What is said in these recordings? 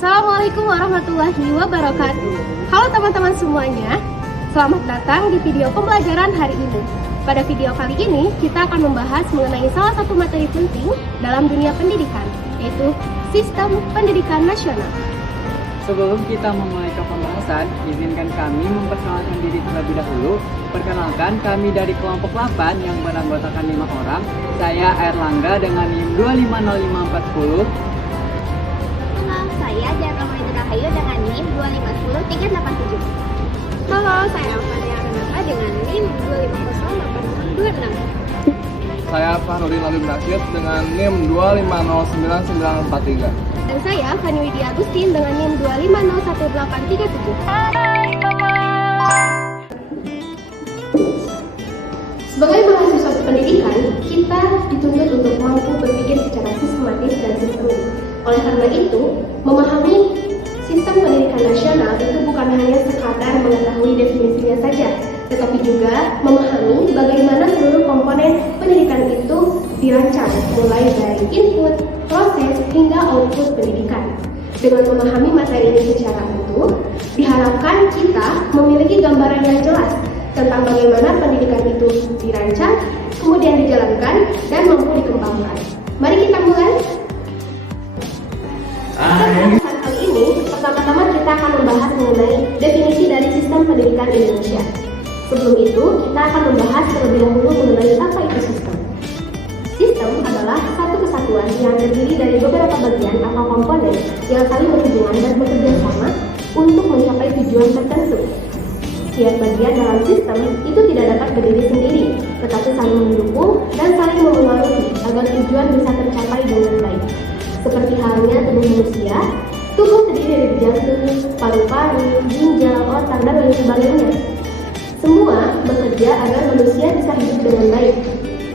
Assalamualaikum warahmatullahi wabarakatuh. Halo teman-teman semuanya, selamat datang di video pembelajaran hari ini. Pada video kali ini, kita akan membahas mengenai salah satu materi penting dalam dunia pendidikan, yaitu Sistem Pendidikan Nasional. Sebelum kita memulai ke pembahasan, izinkan kami memperkenalkan diri terlebih dahulu. Perkenalkan, kami dari kelompok 8 yang beranggotakan 5 orang. Saya Erlangga dengan NIM 250540. Saya Jaka Maidina Rahayu dengan NIM 2510387. Halo, saya Alfania Renata dengan NIM 2508626. Saya Fahrudin Alim Rashid dengan NIM 2509943. Dan saya Fani Widya Agustin dengan NIM 2501837. Sebagai mahasiswa pendidikan, kita dituntut untuk mampu berpikir secara sistematis dan sistemik. Oleh karena itu, memahami sistem pendidikan nasional itu bukan hanya sekadar mengetahui definisinya saja, tetapi juga memahami bagaimana seluruh komponen pendidikan itu dirancang, mulai dari input, proses, hingga output pendidikan. Dengan memahami materi ini secara utuh, diharapkan kita memiliki gambaran yang jelas tentang bagaimana pendidikan itu dirancang, kemudian dijalankan, dan mampu dikembangkan. Mari kita mulai. Kali ini, pertama-tama kita akan membahas mengenai definisi dari sistem pendidikan Indonesia. Sebelum itu, kita akan membahas terlebih dahulu mengenai apa itu sistem. Sistem adalah satu kesatuan yang terdiri dari beberapa bagian atau komponen yang saling berhubungan dan bekerja sama untuk mencapai tujuan tertentu. Setiap bagian dalam sistem itu tidak dapat berdiri sendiri, tetapi saling mendukung dan saling mempengaruhi agar tujuan bisa tercapai dengan baik. Seperti halnya tubuh manusia, tubuh terdiri dari jantung, paru-paru, ginjal, otak, dan lain sebagainya. Semua bekerja agar manusia bisa hidup dengan baik.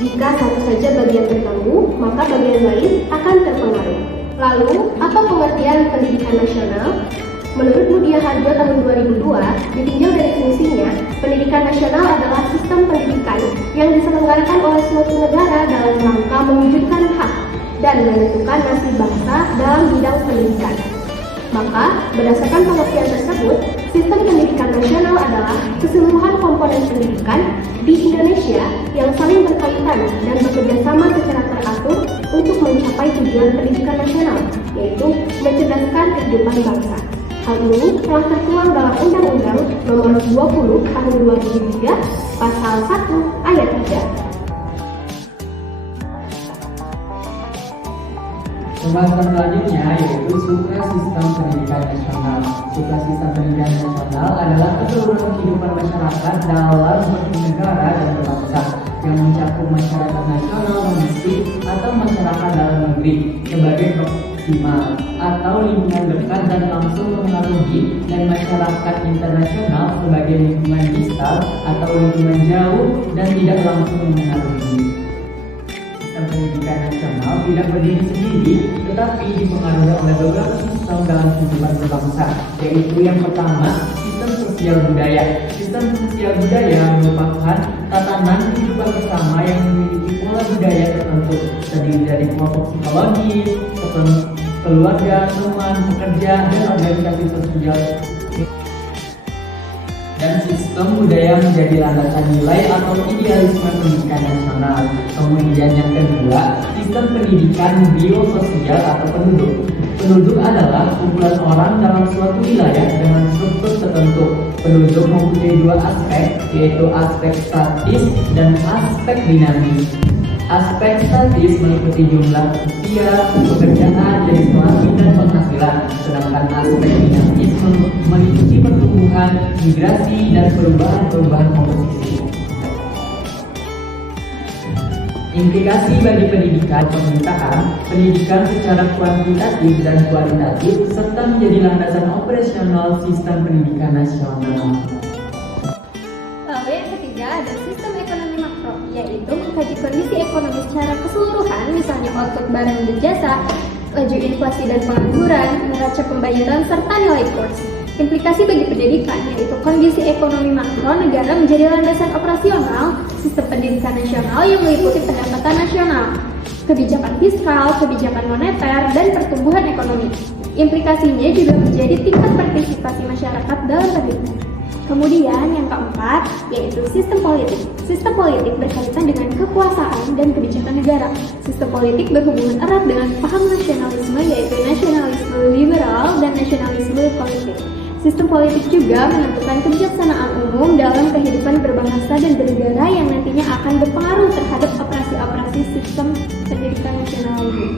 Jika satu saja bagian terganggu, maka bagian lain akan terpengaruh. Lalu, apa pengertian pendidikan nasional? Menurut Mudia Harjo tahun 2002, ditinjau dari fungsinya, pendidikan nasional adalah sistem pendidikan yang diselenggarakan oleh suatu negara dalam rangka mewujudkan hak dan menentukan nasib bangsa dalam bidang pendidikan. Maka, berdasarkan pengertian tersebut, sistem pendidikan nasional adalah keseluruhan komponen pendidikan di Indonesia yang saling berkaitan dan bekerja sama secara teratur untuk mencapai tujuan pendidikan nasional, yaitu mencerdaskan kehidupan bangsa. Hal ini telah tertuang dalam Undang-Undang Nomor 20 Tahun 2003, Pasal 1 Ayat 3. Pembahasan selanjutnya yaitu suprasistem pendidikan nasional. Suprasistem pendidikan nasional adalah keseluruhan kehidupan masyarakat dalam suatu negara dan berbangsa yang mencakup masyarakat nasional domestik atau masyarakat dalam negeri sebagai proksimal atau lingkungan dekat dan langsung mempengaruhi, dan masyarakat internasional sebagai lingkungan distal atau lingkungan jauh dan tidak langsung mempengaruhi. Sistem pendidikan nasional tidak berdiri sendiri, tetapi dipengaruhi oleh beberapa sistem dalam kehidupan berbangsa, yaitu yang pertama, sistem sosial budaya. Sistem sosial budaya merupakan tatanan kehidupan bersama yang memiliki pola budaya tertentu, terdiri dari kelompok psikologis, keluarga, teman, pekerja, dan organisasi sosial. Dan sistem budaya menjadi landasan nilai atau idealisme pendidikan nasional. Kemudian yang kedua, sistem pendidikan biososial atau penduduk. Penduduk adalah kumpulan orang dalam suatu wilayah dengan struktur tertentu. Penduduk mempunyai dua aspek, yaitu aspek statis dan aspek dinamis. Aspek statis meliputi jumlah usia, pekerjaan, jenis kelamin, dan penghasilan. Sedangkan aspek dinamis meliputi pertumbuhan, migrasi, dan perubahan komposisi. Implikasi bagi pendidikan pemerintahan, pendidikan secara kuantitatif dan kualitatif, serta menjadi landasan operasional sistem pendidikan nasional. Lalu yang ketiga ada sistem ekonomi makro, yaitu mengkaji kondisi ekonomi secara keseluruhan, misalnya output barang dan jasa, laju inflasi dan pengangguran, neraca pembayaran, serta nilai kurs. Implikasi bagi pendidikan, yaitu kondisi ekonomi makro negara menjadi landasan operasional sistem pendidikan nasional yang meliputi pendapatan nasional, kebijakan fiskal, kebijakan moneter, dan pertumbuhan ekonomi. Implikasinya juga menjadi tingkat partisipasi masyarakat dalam pendidikan. Kemudian yang keempat, yaitu sistem politik. Sistem politik berkaitan dengan kekuasaan dan kebijakan negara. Sistem politik berhubungan erat dengan paham nasionalisme, yaitu nasionalisme liberal dan nasionalisme politik. Sistem politik juga menentukan kebijaksanaan umum dalam kehidupan berbangsa dan bernegara yang nantinya akan berpengaruh terhadap operasi-operasi sistem pendidikan nasional ini.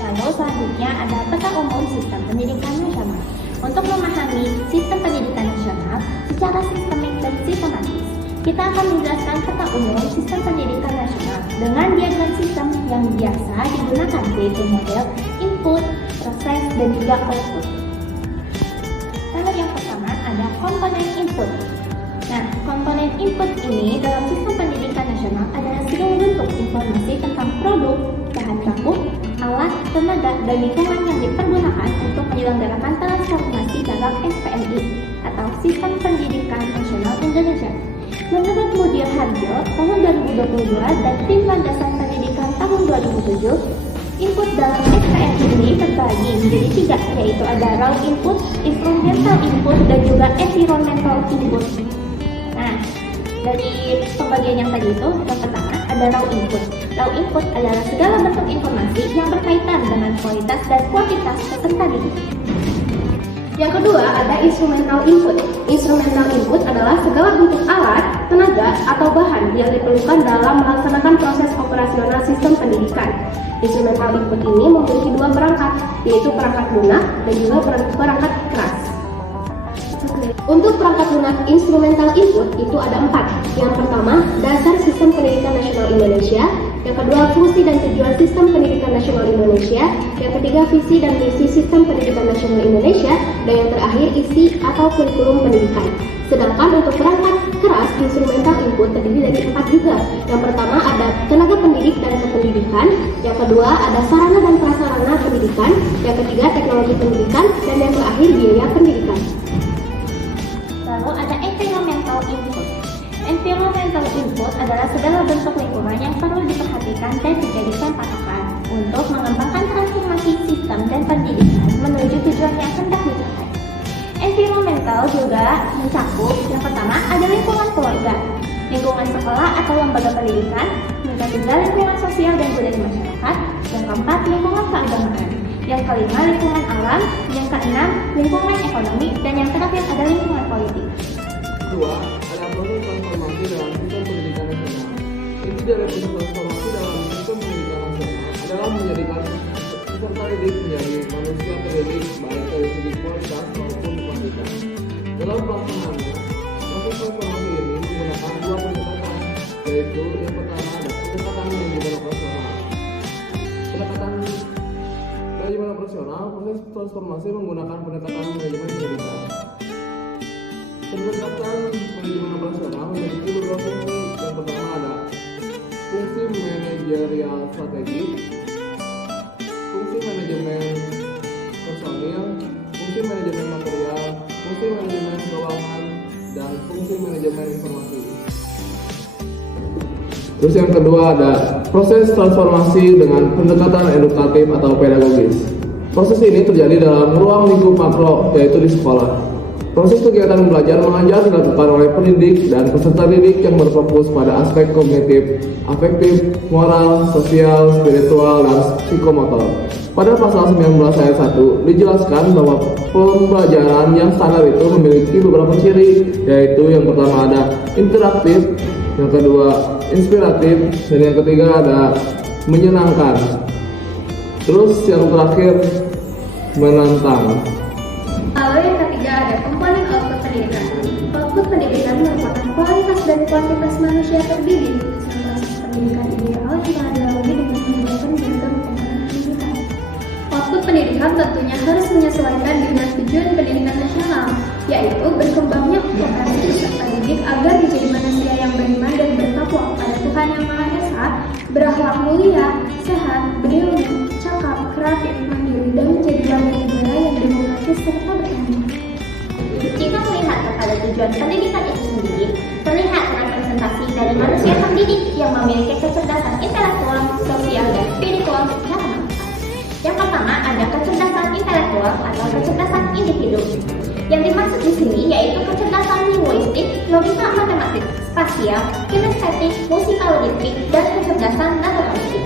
Lalu selanjutnya ada peta umum sistem pendidikan nasional. Untuk memahami sistem pendidikan nasional secara sistemik dan sistematis, kita akan menjelaskan peta umum sistem pendidikan nasional dengan diagram sistem yang biasa digunakan, yaitu model input, proses, dan juga output. Lalu yang pertama ada komponen input. Nah, komponen input ini dalam sistem pendidikan nasional adalah segala bentuk informasi tentang produk, bahan baku, alat, tenaga, dan lingkungan yang dipergunakan untuk menyelenggarakan transformasi dalam SPNI atau Sistem Pendidikan Nasional Indonesia. Menurut Mudir Harjo tahun 2022 dan Tim Landasan Pendidikan tahun 2007, input dalam SPNI ini terbagi menjadi 3, yaitu ada raw input, instrumental input, dan juga environmental input. Nah, dari pembagian yang tadi itu, yang pertama ada raw input. Raw input adalah segala bentuk informasi yang berkaitan dengan kualitas dan kuantitas peserta didik. Yang kedua ada instrumental input. Instrumental input adalah segala bentuk alat, tenaga, atau bahan yang diperlukan dalam melaksanakan proses operasional sistem pendidikan. Instrumental input ini memiliki 2 perangkat, yaitu perangkat lunak dan juga perangkat keras. Untuk perangkat lunak instrumental input itu ada 4. Yang pertama, dasar sistem pendidikan nasional Indonesia. Yang kedua, fungsi dan tujuan sistem pendidikan nasional Indonesia. Yang ketiga, visi dan misi sistem pendidikan nasional Indonesia. Dan yang terakhir, isi atau kurikulum pendidikan. Sedangkan untuk perangkat keras instrumental input terdiri dari 4 juga. Yang pertama ada tenaga pendidik dan kependidikan. Yang kedua ada sarana dan prasarana pendidikan. Yang ketiga teknologi pendidikan. Dan yang terakhir biaya pendidikan. Lalu ada environmental input. Environmental input adalah segala bentuk lingkungan yang perlu diperhatikan dan dijadikan patokan untuk mengembangkan transformasi sistem dan pendidikan menuju tujuan yang hendak dicapai. Environmental juga mencakup yang pertama ada lingkungan keluarga, lingkungan sekolah atau lembaga pendidikan, yang ketiga lingkungan sosial dan budaya masyarakat, yang keempat lingkungan keagamaan, yang kelima lingkungan alam, yang keenam lingkungan ekonomi, dan yang terakhir ada lingkungan politik. Kedua, ada proses transformasi dalam sistem pendidikan nasional. Inti dari proses transformasi dalam sistem pendidikan nasional adalah menjadikan peserta didik menjadi manusia terdidik baik dari segi kualitas maupun kuantitas. Dalam pelaksanaannya, proses transformasi ini menggunakan 2 pendekatan, yaitu yang pertama ada pendekatan manajemen operasional. Pendekatan manajemen operasional, proses transformasi menggunakan pendekatan manajemen pendidikan. Pendekatan manajemen operasional memiliki beberapa fungsi. Yang pertama ada fungsi manajerial strategi, fungsi manajemen personil, fungsi manajemen material, fungsi manajemen keuangan, dan fungsi manajemen informasi. Terus yang kedua ada proses transformasi dengan pendekatan edukatif atau pedagogis. Proses ini terjadi dalam ruang lingkup makro, yaitu di sekolah. Proses kegiatan belajar mengajar dilakukan oleh pendidik dan peserta didik yang berfokus pada aspek kognitif, afektif, moral, sosial, spiritual, dan psikomotor. Pada pasal 19 ayat 1 dijelaskan bahwa pembelajaran yang standar itu memiliki beberapa ciri, yaitu yang pertama ada interaktif, yang kedua inspiratif, dan yang ketiga ada menyenangkan. Terus yang terakhir menantang. Lalu yang ketiga ada komponen output pendidikan. Output pendidikan merupakan kualitas dan kuantitas manusia terdidik. Proses pendidikan ideal yang telah dilalui dengan menggunakan beragam komponen pendidikan. Output pendidikan tentunya harus menyesuaikan dengan tujuan pendidikan nasional, yaitu berkembangnya operasi peserta didik agar menjadi manusia yang beriman dan bertakwa kepada Tuhan Yang Maha Esa, berakhlak mulia, sehat, berilmu, cakap, kreatif, mandiri, dan menjadi warga negara yang demokratis serta bertanggung. Jika melihat kepada tujuan pendidikan itu sendiri, terlihat representasi dari manusia terdidik yang memiliki kecerdasan intelektual, sosial, dan spiritual secara maksimal. Yang pertama ada kecerdasan Yang dimaksud di sini yaitu kecerdasan linguistik, logika matematik, spasial, kinestetik, musikalistik, dan kecerdasan naturalistik.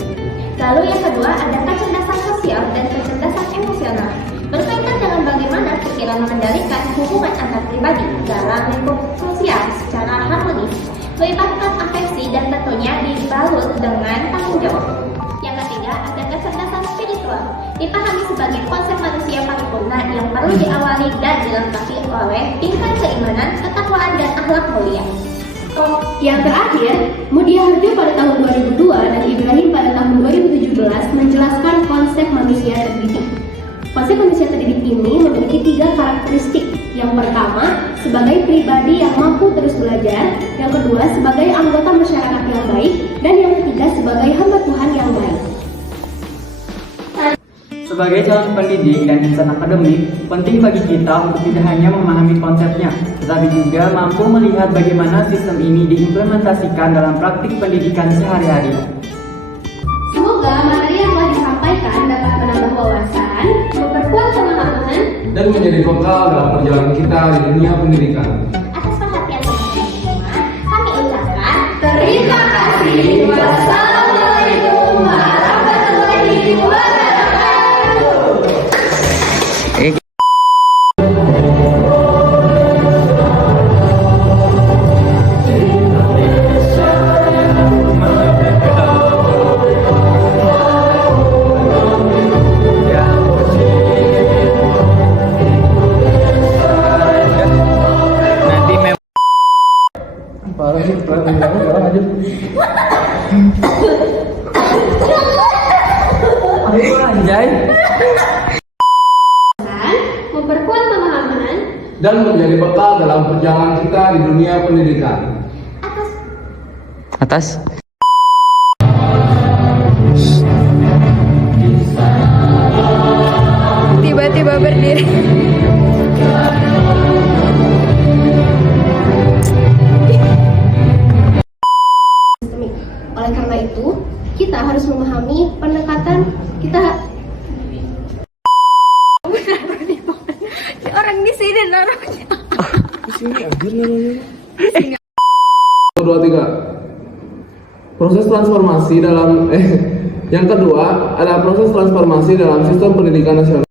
Lalu yang kedua ada kecerdasan sosial dan kecerdasan emosional. Berkaitan dengan bagaimana pikiran mengendalikan hubungan antar pribadi dalam lingkup sosial secara harmonis, melibatkan afeksi dan tentunya dibalut dengan tanggung jawab. Yang ketiga ada kecerdasan spiritual, dipahami sebagai konsep manusia paripurna yang perlu diawali dan dilengkapi oleh tingkat keimanan, ketakwaan, dan akhlak mulia. Yang terakhir, Mudia Harjo pada tahun 2002 dan Ibrahim pada tahun 2017 menjelaskan konsep manusia terdidik. Konsep manusia terdidik ini memiliki 3 karakteristik. Yang pertama, sebagai pribadi yang mampu terus belajar. Yang kedua, sebagai anggota masyarakat yang baik. Dan yang ketiga, sebagai hamba Tuhan yang baik. Sebagai calon pendidik dan insan akademik, penting bagi kita untuk tidak hanya memahami konsepnya, tetapi juga mampu melihat bagaimana sistem ini diimplementasikan dalam praktik pendidikan sehari-hari. Semoga materi yang telah disampaikan dapat menambah wawasan, memperkuat pemahaman, dan menjadi bekal dalam perjalanan kita di dunia pendidikan. Atas perhatian teman-teman semua, kami ucapkan terima kasih. Wassalamualaikum warahmatullahi wabarakatuh. Parah sih, perhatian aja. Ayo anjay. Memperkuat pemahaman, Dan menjadi bekal dalam perjalanan kita di dunia pendidikan. Atas. Tiba-tiba berdiri. oleh karena itu kita harus memahami pendekatan kita. Orang di sini naruhnya. Dua, tiga. Proses transformasi dalam yang kedua ada proses transformasi dalam sistem pendidikan nasional.